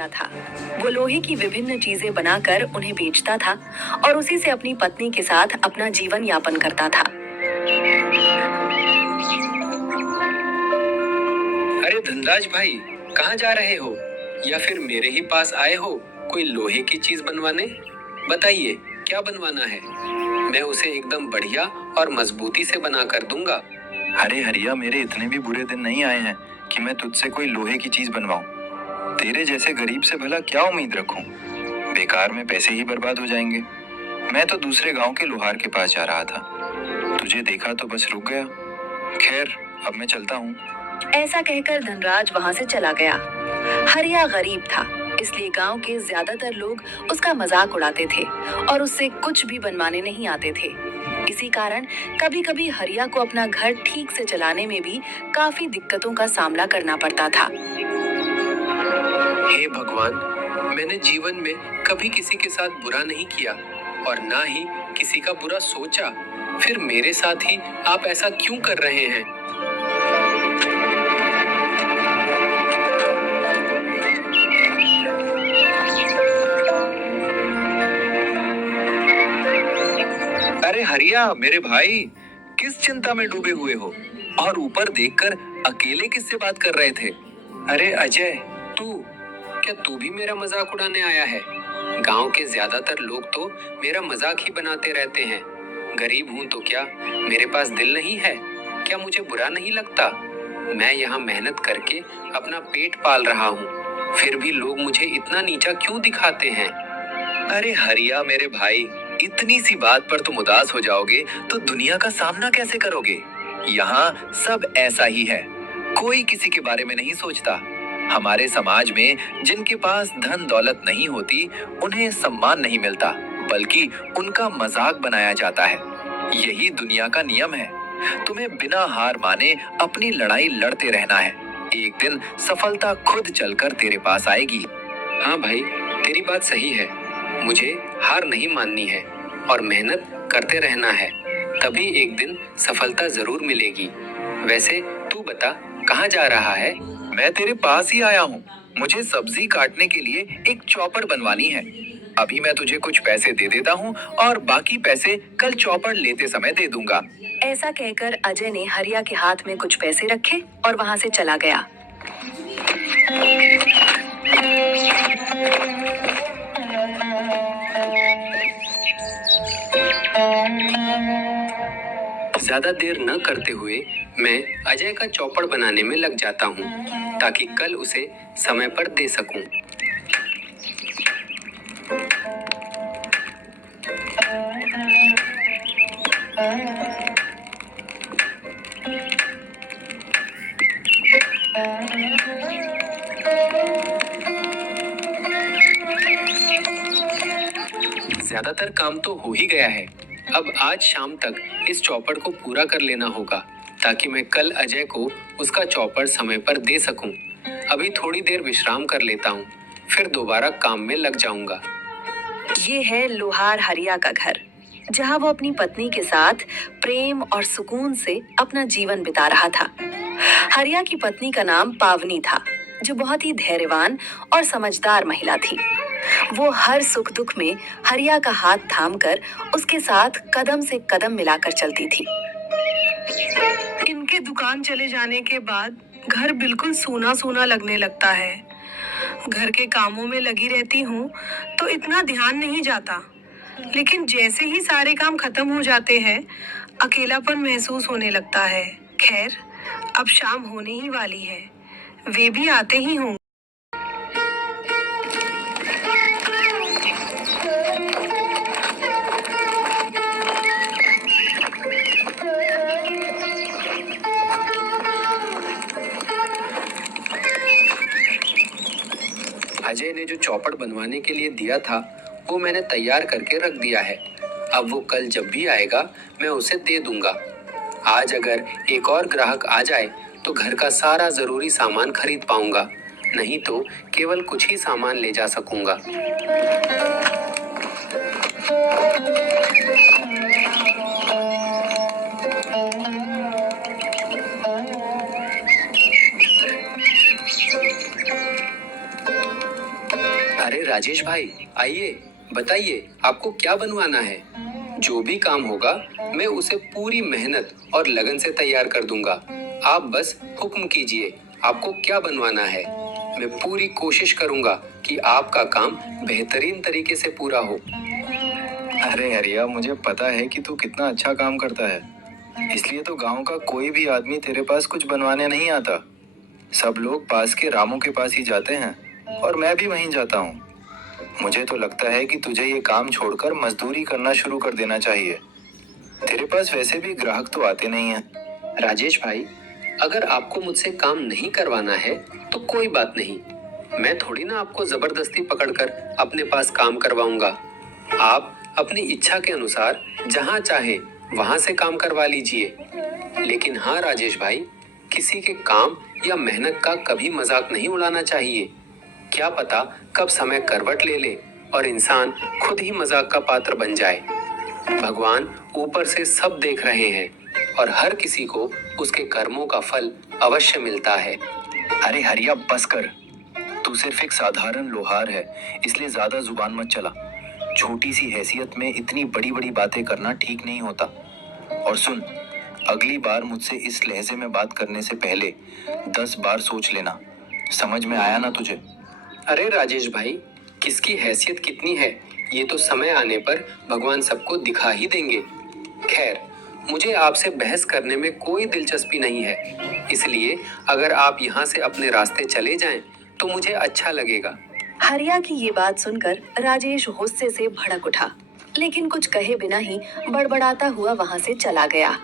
था। वो लोहे की विभिन्न चीजें बनाकर उन्हें बेचता था और उसी से अपनी पत्नी के साथ अपना जीवन यापन करता था। अरे धनराज भाई, कहाँ जा रहे हो? या फिर मेरे ही पास आए हो कोई लोहे की चीज बनवाने? बताइए, क्या बनवाना है? मैं उसे एकदम बढ़िया और मजबूती से बना कर दूंगा। अरे हरिया, मेरे इतने भी बुरे दिन नहीं आए हैं कि मैं तुझसे कोई लोहे की चीज बनवाऊं। तेरे जैसे गरीब से भला क्या उम्मीद रखूं? बेकार में पैसे ही बर्बाद हो जाएंगे। मैं तो दूसरे गांव के लोहार के पास जा रहा था, तुझे देखा तो बस रुक गया। खैर, अब मैं चलता हूँ। ऐसा कहकर धनराज वहां से चला गया। हरिया गरीब था, इसलिए गांव के ज्यादातर लोग उसका मजाक उड़ाते थे और उससे कुछ भी बनवाने नहीं आते थे। इसी कारण कभी कभी हरिया को अपना घर ठीक से चलाने में भी काफी दिक्कतों का सामना करना पड़ता था। हे भगवान, मैंने जीवन में कभी किसी के साथ बुरा नहीं किया और ना ही किसी का बुरा सोचा। फिर मेरे साथ ही आप ऐसा क्यों कर रहे हैं? अरे हरिया मेरे भाई, किस चिंता में डूबे हुए हो? और ऊपर देखकर अकेले किससे बात कर रहे थे? अरे अजय, क्या तू भी मेरा मजाक उड़ाने आया है? गांव के ज्यादातर लोग तो मेरा मजाक ही बनाते रहते हैं। गरीब हूं तो क्या मेरे पास दिल नहीं है? क्या मुझे बुरा नहीं लगता? मैं यहाँ मेहनत करके अपना पेट पाल रहा हूँ, फिर भी लोग मुझे इतना नीचा क्यों दिखाते हैं? अरे हरिया मेरे भाई, इतनी सी बात पर तुम उदास हो जाओगे तो दुनिया का सामना कैसे करोगे? यहाँ सब ऐसा ही है, कोई किसी के बारे में नहीं सोचता। हमारे समाज में जिनके पास धन दौलत नहीं होती, उन्हें सम्मान नहीं मिलता, बल्कि उनका मजाक बनाया जाता है। यही दुनिया का नियम है। तुम्हें बिना हार माने अपनी लड़ाई लड़ते रहना है। एक दिन सफलता खुद चलकर तेरे पास आएगी। हाँ भाई, तेरी बात सही है। मुझे हार नहीं माननी है और मेहनत करते रहना है, तभी एक दिन सफलता जरूर मिलेगी। वैसे तू बता, कहाँ जा रहा है? मैं तेरे पास ही आया हूँ। मुझे सब्जी काटने के लिए एक चॉपर बनवानी है। अभी मैं तुझे कुछ पैसे दे देता हूँ और बाकी पैसे कल चॉपर लेते समय दे दूंगा। ऐसा कहकर अजय ने हरिया के हाथ में कुछ पैसे रखे और वहां से चला गया। ज्यादा देर न करते हुए मैं अजय का चौपड़ बनाने में लग जाता हूँ, ताकि कल उसे समय पर दे सकूं। ज्यादातर काम तो हो ही गया है। अब आज शाम तक इस चौपड़ को पूरा कर लेना होगा, ताकि मैं कल अजय को उसका चौपड़ समय पर दे सकूं। अभी थोड़ी देर विश्राम कर लेता हूँ, फिर दोबारा काम में लग जाऊंगा। ये है लोहार हरिया का घर, जहाँ वो अपनी पत्नी के साथ प्रेम और सुकून से अपना जीवन बिता रहा था। हरिया की पत्नी का नाम पावनी था, जो बहुत ही धैर्यवान और समझदार महिला थी। वो हर सुख दुख में हरिया का हाथ थामकर उसके साथ कदम से कदम मिलाकर चलती थी। इनके दुकान चले जाने के बाद घर बिल्कुल सूना सूना लगने लगता है। घर के कामों में लगी रहती हूँ तो इतना ध्यान नहीं जाता, लेकिन जैसे ही सारे काम खत्म हो जाते हैं, अकेलापन महसूस होने लगता है। खैर, अब शाम होने ही वाली है, वे भी आते ही होंगे। अजय ने जो चौपड़ बनवाने के लिए दिया था, वो मैंने तैयार करके रख दिया है। अब वो कल जब भी आएगा, मैं उसे दे दूंगा। आज अगर एक और ग्राहक आ जाए तो घर का सारा जरूरी सामान खरीद पाऊंगा, नहीं तो केवल कुछ ही सामान ले जा सकूंगा। अरे राजेश भाई, आइए, बताइए आपको क्या बनवाना है। जो भी काम होगा मैं उसे पूरी मेहनत और लगन से तैयार कर दूंगा। आप बस हुक्म कीजिए, आपको क्या बनवाना है। मैं पूरी कोशिश करूंगा कि आपका काम बेहतरीन तरीके से पूरा हो। अरे हरिया, मुझे पता है कि तू कितना अच्छा काम करता है, इसलिए तो गांव का कोई भी आदमी तेरे पास कुछ बनवाने नहीं आता। सब लोग पास के रामू के पास ही जाते हैं और मैं भी वहीं जाता हूँ। मुझे तो लगता है कि तुझे ये काम छोड़कर मजदूरी करना शुरू कर देना चाहिए। तेरे पास वैसे भी ग्राहक तो आते नहीं हैं। राजेश भाई, अगर आपको मुझसे काम नहीं करवाना है तो कोई बात नहीं। मैं थोड़ी ना आपको जबरदस्ती पकड़कर अपने पास काम करवाऊंगा। आप अपनी इच्छा के अनुसार जहां चाहे वहां से काम करवा लीजिए। लेकिन हाँ राजेश भाई, किसी के काम या मेहनत का कभी मजाक नहीं उड़ाना चाहिए। क्या पता कब समय करवट ले ले और इंसान खुद ही मजाक का पात्र बन जाए। भगवान ऊपर से सब देख रहे हैं और हर किसी को उसके कर्मों का फल अवश्य मिलता है। अरे हरिया, बस कर। तू सिर्फ एक साधारण लोहार है, इसलिए ज्यादा जुबान मत चला। छोटी सी हैसियत में इतनी बड़ी बड़ी बातें करना ठीक नहीं होता। और सुन, अगली बार मुझसे इस लहजे में बात करने से पहले 10 बार सोच लेना। समझ में आया ना तुझे? अरे राजेश भाई, किसकी हैसियत कितनी है ये तो समय आने पर भगवान सबको दिखा ही देंगे। खैर, मुझे आपसे बहस करने में कोई दिलचस्पी नहीं है, इसलिए अगर आप यहाँ से अपने रास्ते चले जाएं तो मुझे अच्छा लगेगा। हरिया की ये बात सुनकर राजेश गुस्से से भड़क उठा, लेकिन कुछ कहे बिना ही बड़बड़ाता हुआ वहां से चला गया।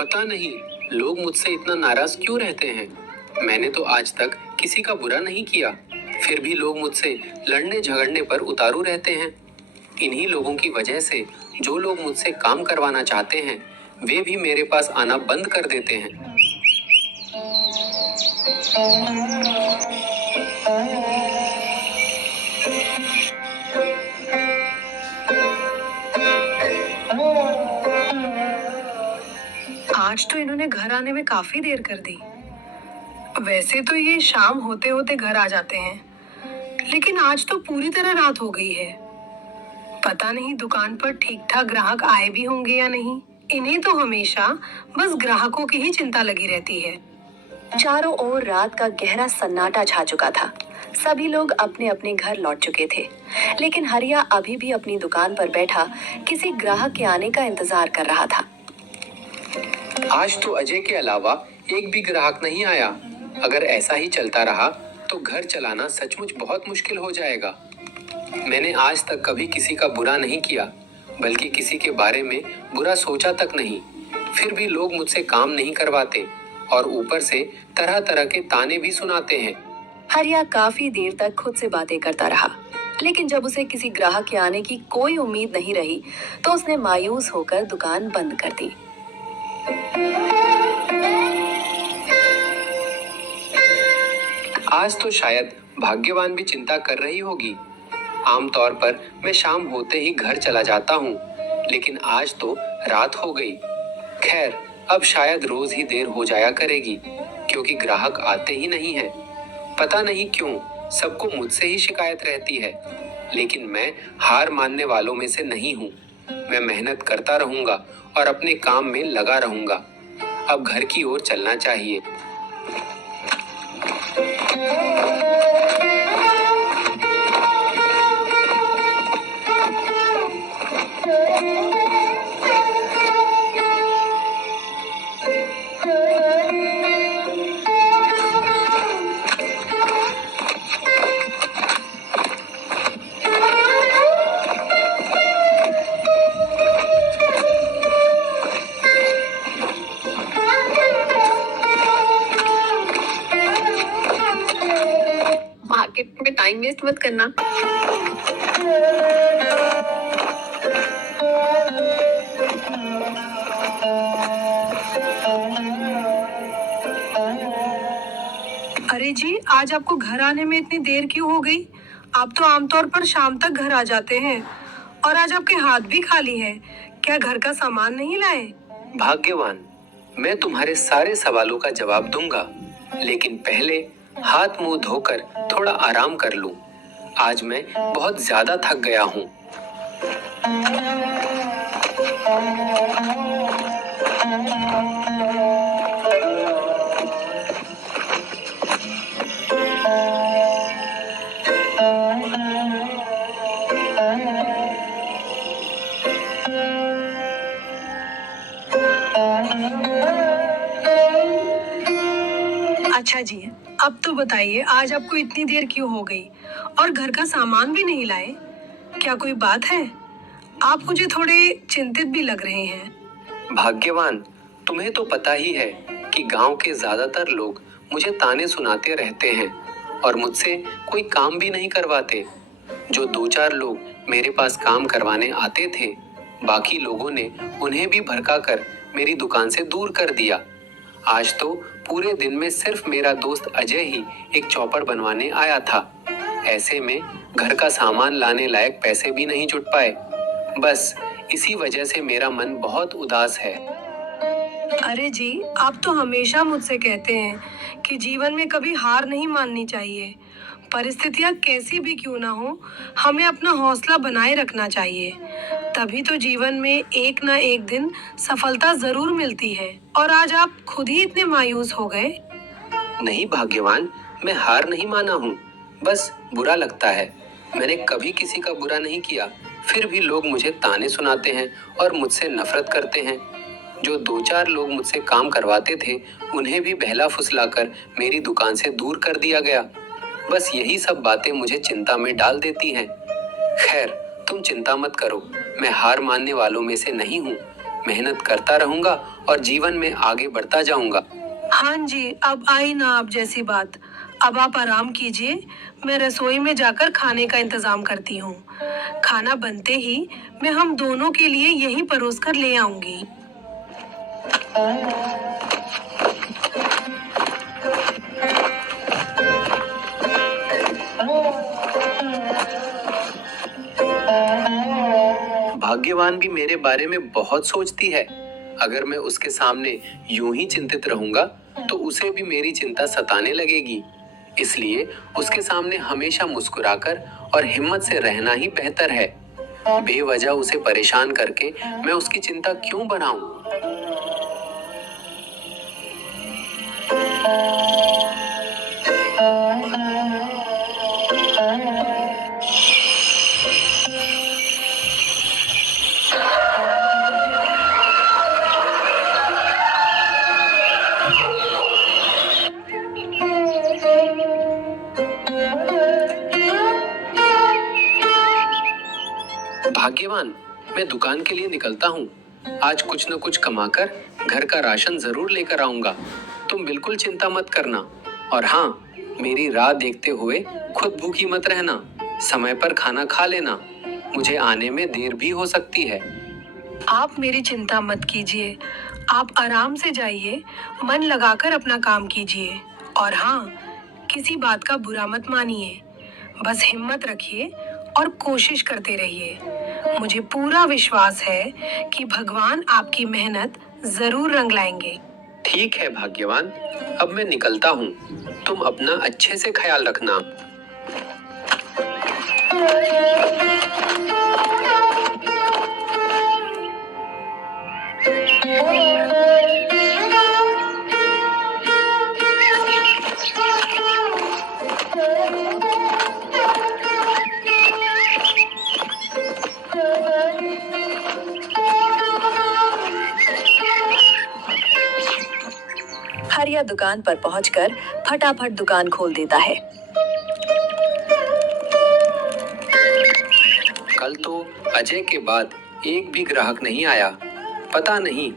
पता नहीं लोग मुझसे इतना नाराज क्यों रहते हैं। मैंने तो आज तक किसी का बुरा नहीं किया, फिर भी लोग मुझसे लड़ने झगड़ने पर उतारू रहते हैं। इन्हीं लोगों की वजह से जो लोग मुझसे काम करवाना चाहते हैं वे भी मेरे पास आना बंद कर देते हैं। आज तो इन्होंने घर आने में काफी देर कर दी। वैसे तो ये शाम होते होते घर आ जाते हैं, लेकिन आज तो पूरी तरह रात हो गई है। पता नहीं दुकान पर ठीक ठाक ग्राहक आए भी होंगे या नहीं। इन्हें तो हमेशा बस ग्राहकों की ही चिंता लगी रहती है। चारों ओर रात का गहरा सन्नाटा छा चुका था। सभी लोग अपने अपने घर लौट चुके थे, लेकिन हरिया अभी भी अपनी दुकान पर बैठा किसी ग्राहक के आने का इंतजार कर रहा था। आज तो अजय के अलावा एक भी ग्राहक नहीं आया। अगर ऐसा ही चलता रहा तो घर चलाना सचमुच बहुत मुश्किल हो जाएगा। मैंने आज तक कभी किसी का बुरा नहीं किया, बल्कि किसी के बारे में बुरा सोचा तक नहीं। फिर भी लोग मुझसे काम नहीं करवाते और ऊपर से तरह तरह के ताने भी सुनाते हैं। हरिया काफी देर तक खुद से बातें करता रहा, लेकिन जब उसे किसी ग्राहक के आने की कोई उम्मीद नहीं रही तो उसने मायूस होकर दुकान बंद कर दी। आज तो शायद भाग्यवान भी चिंता कर रही होगी। आमतौर पर मैं शाम होते ही घर चला जाता हूँ, लेकिन आज तो रात हो गई। खैर, अब शायद रोज ही देर हो जाया करेगी, क्योंकि ग्राहक आते ही नहीं हैं। पता नहीं क्यों सबको मुझसे ही शिकायत रहती है, लेकिन मैं हार मानने वालों में से नहीं हूँ। मैं मेहनत करता रहूंगा और अपने काम में लगा रहूंगा। अब घर की ओर चलना चाहिए। मार्केट में टाइम वेस्ट मत करना। अरे जी, आज आपको घर आने में इतनी देर क्यों हो गई? आप तो आमतौर पर शाम तक घर आ जाते हैं और आज आपके हाथ भी खाली हैं। क्या घर का सामान नहीं लाए? भाग्यवान, मैं तुम्हारे सारे सवालों का जवाब दूंगा, लेकिन पहले हाथ मुंह धोकर थोड़ा आराम कर लूं। आज मैं बहुत ज्यादा थक गया हूं। अच्छा जी, अब तो बताइए आज आपको इतनी देर क्यों हो गई और घर का सामान भी नहीं लाए? क्या कोई बात है? आप मुझे थोड़े चिंतित भी लग रहे हैं। भाग्यवान, तुम्हें तो पता ही है कि गांव के ज्यादातर लोग मुझे ताने सुनाते रहते हैं और मुझसे कोई काम भी नहीं करवाते। जो दो चार लोग मेरे पास काम करवाने आते थे, बाकी लोगों ने उन्हें भी भड़काकर मेरी दुकान से दूर कर दिया। आज तो पूरे दिन में सिर्फ मेरा दोस्त अजय ही एक चौपड़ बनवाने आया था। ऐसे में घर का सामान लाने लायक पैसे भी नहीं जुट पाए। बस इसी वजह से मेरा मन बहुत उदास है। अरे जी, आप तो हमेशा मुझसे कहते हैं कि जीवन में कभी हार नहीं माननी चाहिए। परिस्थितियां कैसी भी क्यों ना हो, हमें अपना हौसला बनाए रखना चाहिए। तभी तो जीवन में एक ना एक दिन सफलता जरूर मिलती है। और आज आप खुद ही इतने मायूस हो गए। नहीं भाग्यवान, मैं हार नहीं माना हूँ। बस बुरा लगता है। मैंने कभी किसी का बुरा नहीं किया, फिर भी लोग मुझे ताने सुनाते हैं और मुझसे नफरत करते हैं। जो दो चार लोग मुझसे काम करवाते थे, उन्हें भी बहला फुसलाकर मेरी दुकान से दूर कर दिया गया। बस यही सब बातें मुझे चिंता में डाल देती हैं। खैर, तुम चिंता मत करो, मैं हार मानने वालों में से नहीं हूँ। मेहनत करता रहूंगा और जीवन में आगे बढ़ता जाऊंगा। हाँ जी, अब आई ना आप जैसी बात। अब आप आराम कीजिए, मैं रसोई में जाकर खाने का इंतजाम करती हूँ। खाना बनते ही मैं हम दोनों के लिए यही परोस कर ले आऊंगी। भाग्यवान भी मेरे बारे में बहुत सोचती है। अगर मैं उसके सामने यूं ही चिंतित रहूंगा तो उसे भी मेरी चिंता सताने लगेगी। इसलिए उसके सामने हमेशा मुस्कुराकर और हिम्मत से रहना ही बेहतर है। बेवजह उसे परेशान करके मैं उसकी चिंता क्यों बढ़ाऊं? भाग्यवान, मैं दुकान के लिए निकलता हूँ। आज कुछ न कुछ कमाकर घर का राशन जरूर लेकर आऊंगा। तुम बिल्कुल चिंता मत करना। और हाँ, मेरी राह देखते हुए खुद भूखी मत रहना। समय पर खाना खा लेना। मुझे आने में देर भी हो सकती है। आप मेरी चिंता मत कीजिए। आप आराम से जाइए, मन लगाकर अपना काम कीजिए। और हाँ, किसी बात का बुरा मत मानिए। बस हिम्मत रखिए और कोशिश करते रहिए। मुझे पूरा विश्वास है कि भगवान आपकी मेहनत जरूर रंग लाएंगे। ठीक है भाग्यवान, अब मैं निकलता हूँ। तुम अपना अच्छे से ख्याल रखना। हरिया दुकान पर पहुंचकर फटाफट दुकान खोल देता है। कल तो अजय के बाद एक भी ग्राहक नहीं आया। पता नहीं